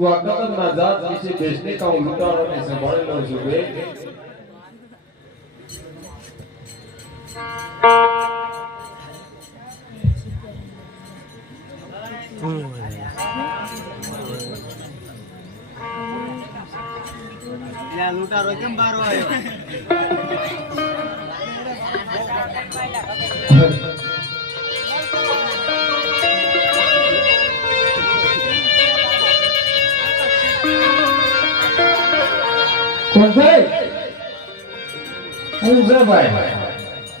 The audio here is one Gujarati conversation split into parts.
તું આ કતરના જાત વિશે દેશને કાઉ લૂંટારોને સંભાળી લઉં છું બેન યા લૂંટારો કેમ બારો આવ્યો હું છે ભાઈ?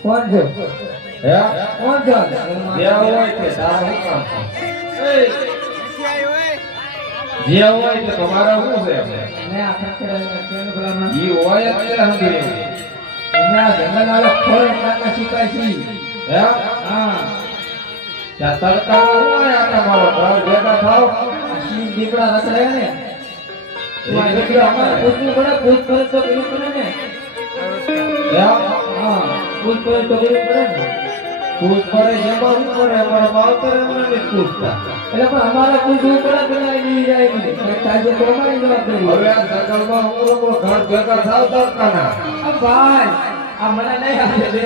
કોણ છે? હે? કોણ છે? જે હોય તે તારા કામ જે હોય તે તમારા શું છે? મેં આ કેમ ઈ હોય જંગલવાળા કાકા શીખાય છે. હે? હા. ત્યાં હોય મારો ઘર ભેગા થાવ. આ સિંહ રખડે ને? દીકરા અમારે પૂછવું પડે તો ને. પૂછપરછ તો કરવી પડે ને. પૂછ પડે શું પડે. અમારા માવતર એમને નથી પૂછતા. એટલે પણ અમારે પૂછવું પડે પેલા એ જાય નહીં? એટલે તો અમારી જવાબદારી હવે આ જંગલમાં હું લોકો ઘર ભેગા થાવ તડકાના ભાઈ આ મને નહીં આપે દે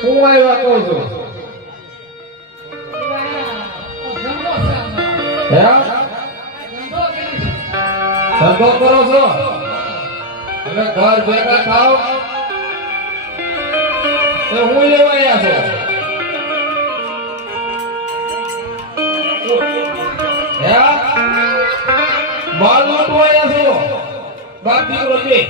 હું આવ્યા કહું છું? ધંધો કરો છો? હવે ઘર ભેગા હું છો હે?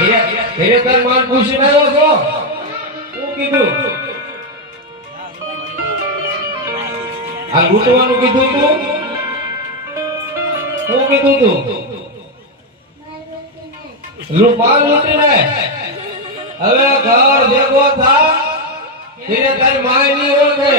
હે? ધીરે તાર માલ પૂછીને આવ્યો છો. શું કીધું. આ લૂંટવાનું કીધું તું? શું કીધું તું? રૂપાલ લૂંટીને હવે ઘર ભેગો થા ધીરે તારી માયની ઓળખે.